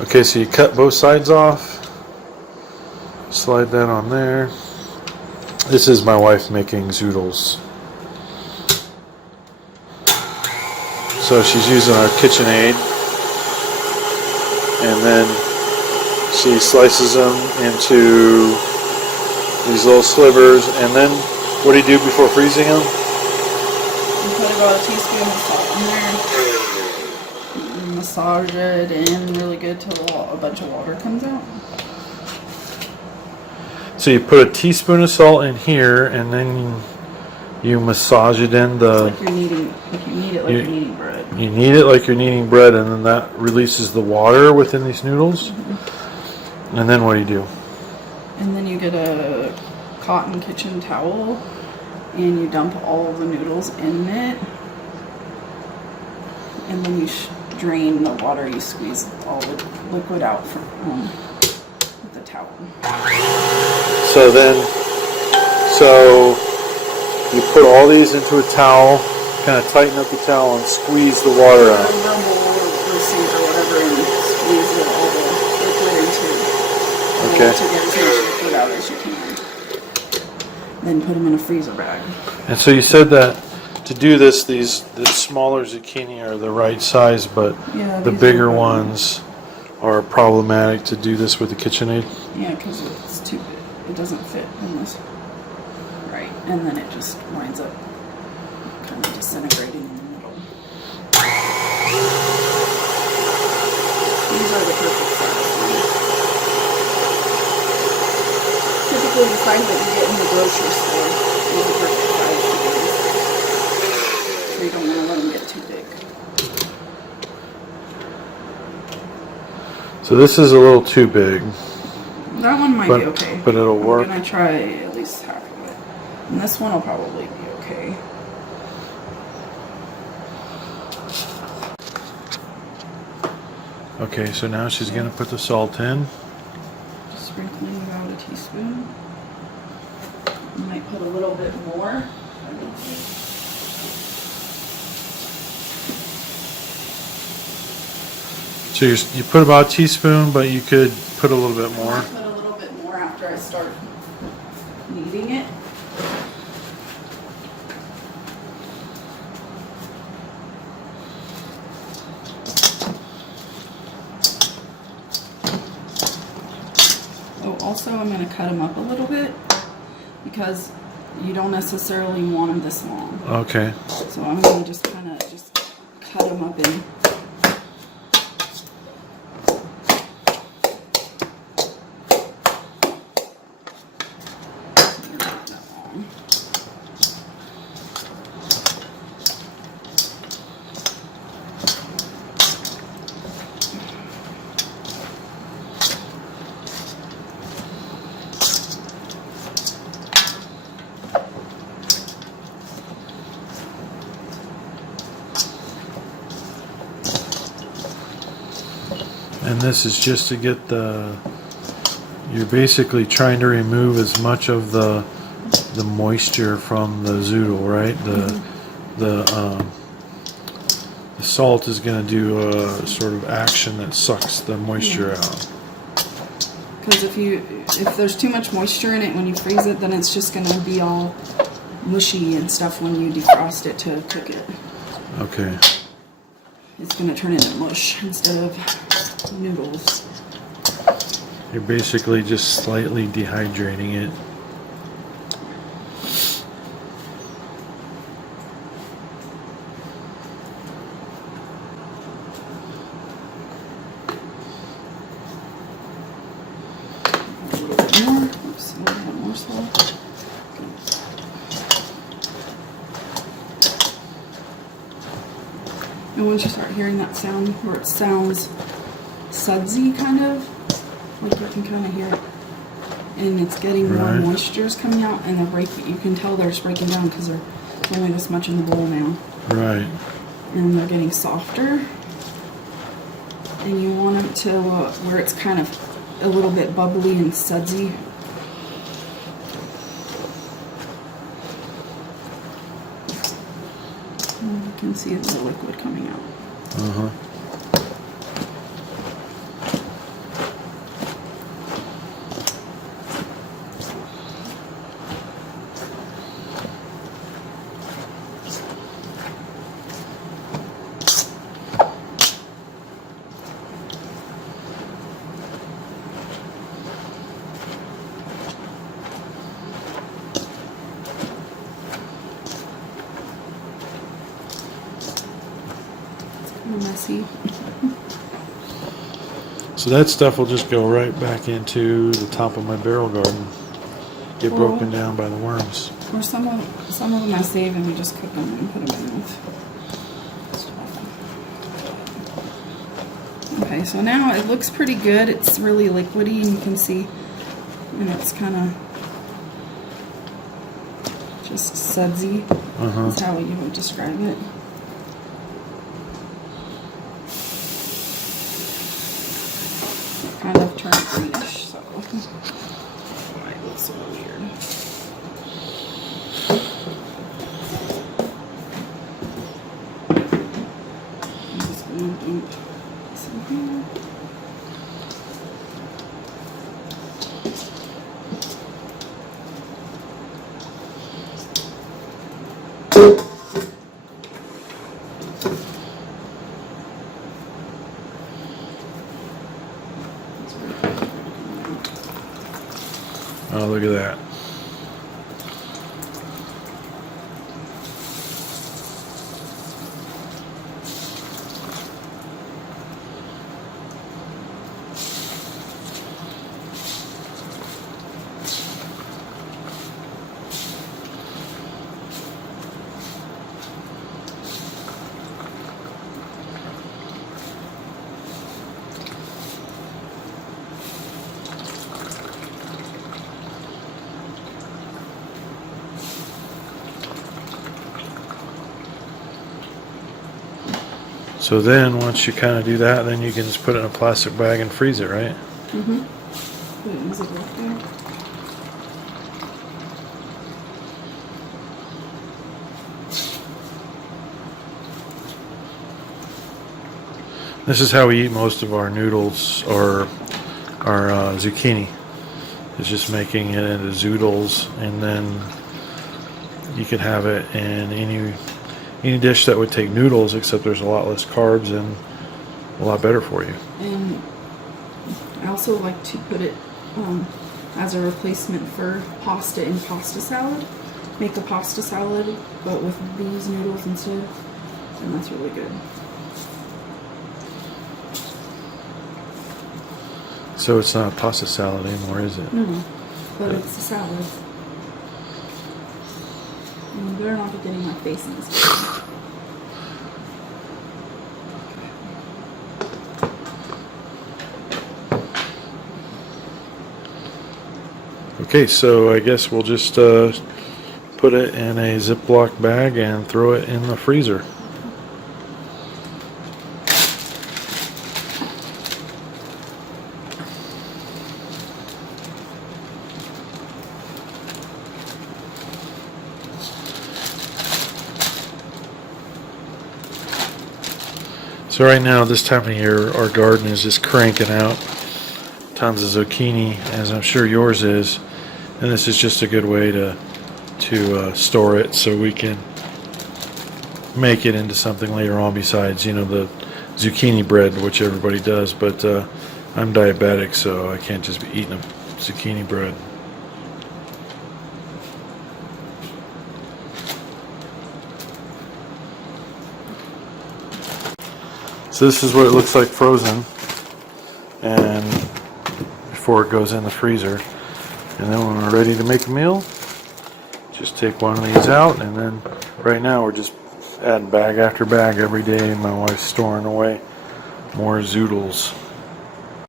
Okay, so you cut both sides off. Slide that on there. This is my wife making zoodles. So she's using our KitchenAid, and then she slices them into these little slivers. And then, what do you do before freezing them? You put about a teaspoon of salt in there. You massage it in really good till a bunch of water comes out. So you put a teaspoon of salt in here, and then you massage it in the. It's like you're kneading. Like you knead it like you're kneading bread. You knead it like you're kneading bread, and then that releases the water within these noodles. Mm-hmm. And then what do you do? And then you get a cotton kitchen towel, and you dump all the noodles in it, and then you drain the water. You squeeze all the liquid out from with the towel. So you put all these into a towel, kind of tighten up the towel and squeeze the water out. Or sink or whatever, and squeeze all the liquid into. Okay. To get as much liquid out as you can. Then put them in a freezer bag. And so you said that to do this, the smaller zucchini are the right size, but yeah, the bigger ones are problematic to do this with the KitchenAid. Yeah, because it's too big. It doesn't fit in this. Right, and then it just winds up kind of disintegrating in the middle. These are the perfect size. Typically the size that you get in the grocery store is the perfect size for these. So you don't want to let them get too big. So this is a little too big. That one might be okay. But it'll work. I'm going to try at least half of it. And this one will probably be okay. Okay, so now she's going to put the salt in. Just sprinkling about a teaspoon. You might put a little bit more. So you put about a teaspoon, but you could put a little bit more. I put a little bit more after I start kneading it. Oh, also I'm going to cut them up a little bit because you don't necessarily want them this long. Okay. So I'm going to just kind of just cut them up in. And this is just to get you're basically trying to remove as much of the moisture from the zoodle, right? The salt is going to do a sort of action that sucks the moisture out. Because if there's too much moisture in it when you freeze it, then it's just going to be all mushy and stuff when you defrost it to cook it. Okay. It's going to turn into mush instead of noodles. You're basically just slightly dehydrating it. A little bit more. Oops, a little bit more salt. And once you start hearing that sound where it sounds sudsy, kind of, like you can kind of hear it, and it's getting more moistures coming out, and you can tell they're breaking down because there's only this much in the bowl now. Right. And they're getting softer, and you want them to where it's kind of a little bit bubbly and sudsy. And you can see the liquid coming out. little messy. So that stuff will just go right back into the top of my barrel garden. Get broken down by the worms. Or some of them I save and we just cook them and put them in with stuff. Okay, so now it looks pretty good. It's really liquidy, and you can see, and it's kind of just sudsy. That's how you would describe it. It kind of turned greenish, so it might look so weird. I'm just going to dump some here. Oh, look at that. So then, once you kind of do that, then you can just put it in a plastic bag and freeze it, right? Mm-hmm. Put it in Ziploc there. This is how we eat most of our noodles or our zucchini. It's just making it into zoodles, and then you could have it in any dish that would take noodles, except there's a lot less carbs and a lot better for you. And I also like to put it as a replacement for pasta in pasta salad. Make a pasta salad, but with these noodles instead, and that's really good. So it's not a pasta salad anymore, is it? No, but it's a salad. And you better not be getting my face in this. Okay, so I guess we'll just put it in a Ziploc bag and throw it in the freezer. So right now, this time of year, our garden is just cranking out tons of zucchini, as I'm sure yours is, and this is just a good way to store it so we can make it into something later on besides, the zucchini bread, which everybody does, but I'm diabetic, so I can't just be eating a zucchini bread. So this is what it looks like frozen, and before it goes in the freezer. And then when we're ready to make a meal, just take one of these out, and then right now we're just adding bag after bag every day. My wife's storing away more zoodles.